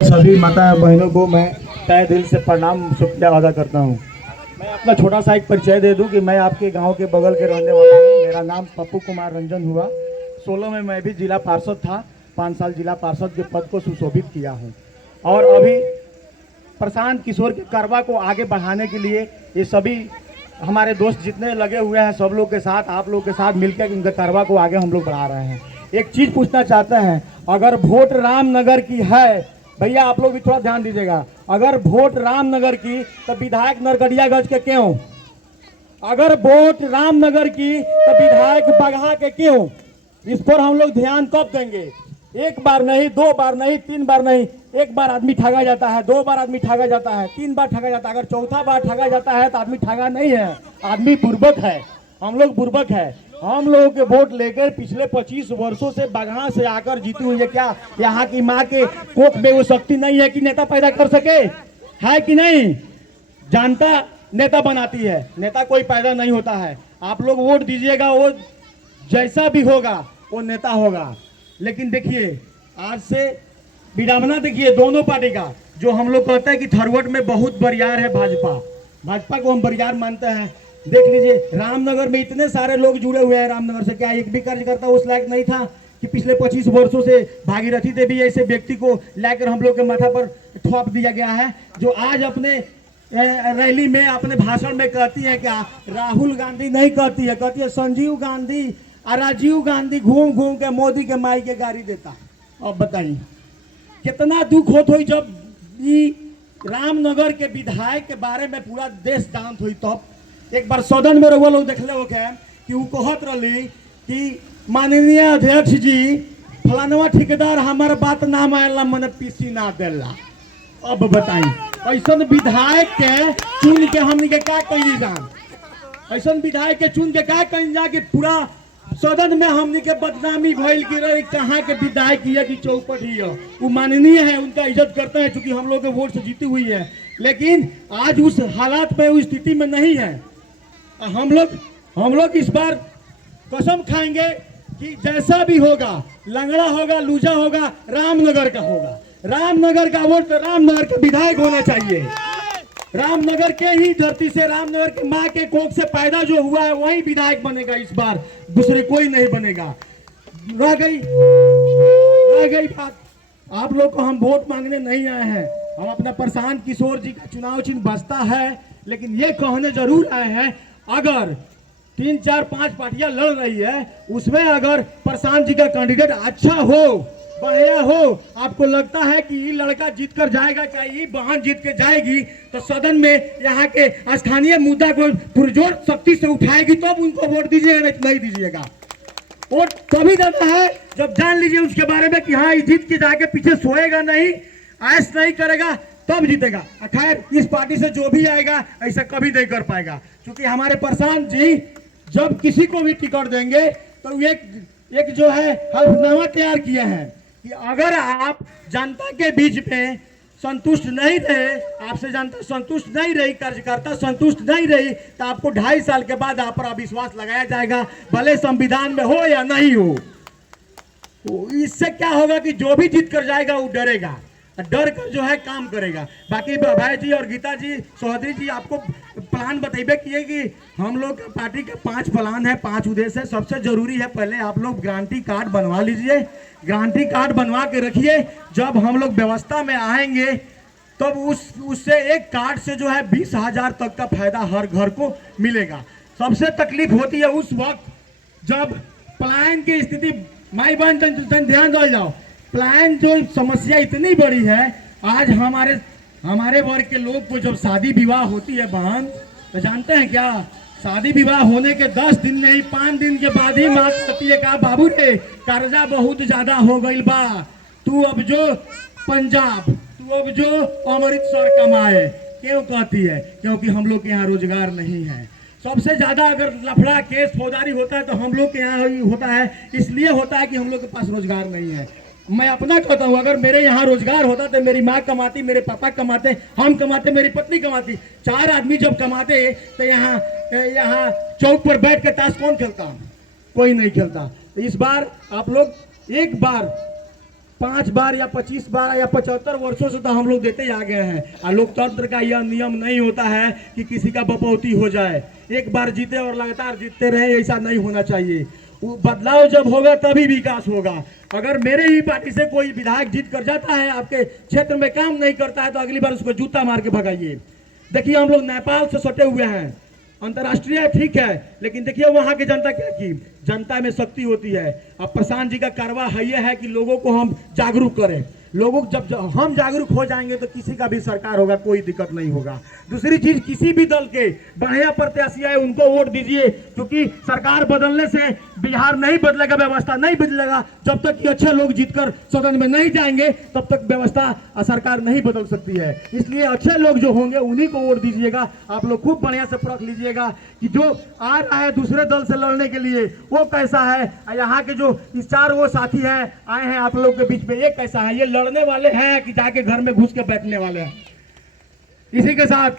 सभी माता बहनों को मैं तहे दिल से प्रणाम शुक्रिया अदा करता हूँ। मैं अपना छोटा सा एक परिचय दे दूं कि मैं आपके गांव के बगल के रहने वाला हूँ। मेरा नाम पप्पू कुमार रंजन हुआ। 16 में मैं भी जिला पार्षद था। 5 साल जिला पार्षद के पद को सुशोभित किया हूँ और अभी प्रशांत किशोर के करवा को आगे बढ़ाने के लिए ये सभी हमारे दोस्त जितने लगे हुए हैं, सब लोग के साथ, आप लोग के साथ मिलकर इनके करवा को आगे हम लोग बढ़ा रहे हैं। एक चीज़ पूछना चाहते हैं, अगर वोट रामनगर की है, भैया आप लोग भी थोड़ा ध्यान दीजिएगा, अगर वोट रामनगर की तो विधायक नरकटियागंज के क्यों? अगर वोट रामनगर की तो विधायक बगहा के क्यों? इस पर हम लोग ध्यान कब देंगे? एक बार नहीं, 2 बार नहीं, 3 बार नहीं, एक बार आदमी ठगा जाता है, 2 बार आदमी ठगा जाता है, 3 बार ठगा जाता है, अगर चौथा बार ठगा जाता है तो आदमी ठगा नहीं है, आदमी बुर्बक है। हम लोग बुर्बक है। हम लोगों के वोट लेकर पिछले 25 वर्षों से बगहा से आकर जीती हुई है। क्या यहाँ की माँ के कोख में वो शक्ति नहीं है कि नेता पैदा कर सके? है कि नहीं? जनता नेता बनाती है, नेता कोई पैदा नहीं होता है। आप लोग वोट दीजिएगा, वो जैसा भी होगा वो नेता होगा। लेकिन देखिए, आज से विडंबना देखिए दोनों पार्टी का। जो हम लोग कहते हैं कि थरवट में बहुत बरियार है भाजपा को हम बरियार मानते हैं। देख लीजिए, रामनगर में इतने सारे लोग जुड़े हुए हैं। रामनगर से क्या एक भी कार्यकर्ता उस लायक नहीं था कि पिछले 25 वर्षों से भागीरथी देवी ऐसे व्यक्ति को लाकर हम लोग के माथा पर थोप दिया गया है, जो आज अपने रैली में, अपने भाषण में कहती है क्या? राहुल गांधी नहीं कहती है, कहती है संजीव गांधी और राजीव गांधी घूम घूम के मोदी के माई के गाड़ी देता। अब बताइए कितना दुख होता हुई जब रामनगर के विधायक के बारे में पूरा देश जानत हुई। तब एक बार सदन में रहुआ लोग देख ले हो क्या कि वो कहत रही कि माननीय अध्यक्ष जी, फलानवा ठेकेदार हमारे बात ना मानला, मैंने पीसी ना देला। अब बताइए ऐसा विधायक के चुन के हमने के क्या कही जान? ऐसा विधायक के चुन के क्या कही जा कि पूरा सदन में हमने के बदनामी भइल की रही? कहाँ के विधायक है कि चौपट ही है? वो माननीय है, उनका इज्जत करते हैं क्योंकि हम लोग के वोट से जीती हुई है। लेकिन आज उस हालात में, उस स्थिति में नहीं है। हम लोग इस बार कसम खाएंगे कि जैसा भी होगा, लंगड़ा होगा, लूजा होगा, रामनगर का होगा। रामनगर का वोट तो रामनगर का विधायक होना चाहिए। रामनगर के ही धरती से, रामनगर की माँ के कोख से पैदा जो हुआ है वही विधायक बनेगा इस बार, दूसरे कोई नहीं बनेगा। रह गई बात। आप लोग को हम वोट मांगने नहीं आए हैं। हम अपना प्रशांत किशोर जी का चुनाव चिन्ह बचता है, लेकिन ये कहने जरूर आए हैं, अगर 3, 4, 5 पार्टियां लड़ रही है, उसमें अगर प्रशांत जी का कैंडिडेट अच्छा हो, बढ़िया हो, आपको लगता है कि ये लड़का जीत कर जाएगा, चाहे ये बहन जीत के जाएगी, तो सदन में यहाँ के स्थानीय मुद्दा को पुरजोर शक्ति से उठाएगी, तो उनको वोट दीजिएगा, नहीं दीजिएगा। वोट तभी देना है जब जान लीजिए उसके बारे में कि हाँ, जीत के जाके पीछे सोएगा नहीं, ऐश नहीं करेगा, तब जीतेगा। खैर, इस पार्टी से जो भी आएगा ऐसा कभी नहीं कर पाएगा, क्योंकि हमारे प्रशांत जी जब किसी को भी टिकट देंगे तो एक जो है हल्फनामा तैयार किया है कि अगर आप जनता के बीच में संतुष्ट नहीं रहे, आपसे जनता संतुष्ट नहीं रही, कार्यकर्ता संतुष्ट नहीं रही, तो आपको 2.5 साल के बाद आप पर अविश्वास लगाया जाएगा, भले संविधान में हो या नहीं हो। तो इससे क्या होगा कि जो भी जीत कर जाएगा वो डरेगा, डर कर जो है काम करेगा। बाकी भाई जी और गीता जी, चौधरी जी आपको प्लान बतेबे किए कि हम लोग पार्टी के 5 प्लान है, 5 उद्देश्य है। सबसे जरूरी है, पहले आप लोग गारंटी कार्ड बनवा लीजिए, गारंटी कार्ड बनवा के रखिए। जब हम लोग व्यवस्था में आएंगे तब उससे एक कार्ड से जो है 20,000 तक का फायदा हर घर को मिलेगा। सबसे तकलीफ होती है उस वक्त जब प्लान की स्थिति, माई बहन ध्यान दे जाओ, प्लान जो समस्या इतनी बड़ी है। आज हमारे वर्ग के लोग को जब शादी विवाह होती है बहन, तो जानते हैं क्या, शादी विवाह होने के 10 दिन नहीं, 5 दिन के बाद ही माँ कहती है का बाबू रे कर्जा बहुत ज्यादा हो गई बा, तू अब जो पंजाब, तू अब जो अमृतसर कमाए। क्यों कहती है? क्योंकि हम लोग के यहाँ रोजगार नहीं है। सबसे ज्यादा अगर लफड़ा केस फौजदारी होता है तो हम लोग के यहाँ होता है, इसलिए होता है कि हम लोग के पास रोजगार नहीं है। मैं अपना कहता हूँ, अगर मेरे यहाँ रोजगार होता तो मेरी माँ कमाती, मेरे पापा कमाते, हम कमाते, मेरी पत्नी कमाती, 4 आदमी जब कमाते तो यहाँ चौक पर बैठ के ताश कौन खेलता? कोई नहीं खेलता। तो इस बार आप लोग एक बार 5 बार या 25 बार या 75 वर्षों से तो हम लोग देते ही आ गए हैं। और लोकतंत्र का यह नियम नहीं होता है कि किसी का बपौती हो जाए, एक बार जीते और लगातार जीतते रहे, ऐसा नहीं होना चाहिए। बदलाव जब होगा तभी विकास होगा। अगर मेरे ही पार्टी से कोई विधायक जीत कर जाता है, आपके क्षेत्र में काम नहीं करता है, तो अगली बार उसको जूता मार के भगाइए। देखिए हम लोग नेपाल से सटे हुए हैं, अंतर्राष्ट्रीय ठीक है, लेकिन देखिए वहां की जनता क्या की, जनता में शक्ति होती है। अब प्रशांत जी का कारवा ये है कि लोगों को हम जागरूक करें। लोगों जब हम जागरूक हो जाएंगे तो किसी का भी सरकार होगा, कोई दिक्कत नहीं होगा। दूसरी चीज, किसी भी दल के बढ़िया प्रत्याशी है उनको वोट दीजिए, क्योंकि सरकार बदलने से बिहार नहीं बदलेगा, व्यवस्था नहीं बदलेगा। जब तक कि अच्छे लोग जीतकर सदन में नहीं जाएंगे तब तक व्यवस्था सरकार नहीं बदल सकती है। इसलिए अच्छे लोग जो होंगे उन्हीं को वोट दीजिएगा। आप लोग खूब बढ़िया से परख लीजिएगा कि जो आ रहा है दूसरे दल से लड़ने के लिए वो कैसा है, यहाँ के जो इस 4 वो साथी हैं आए हैं आप लोग के बीच में, ये कैसा है, ये लड़ने वाले हैं कि जाके घर में घुस के बैठने वाले हैं। इसी के साथ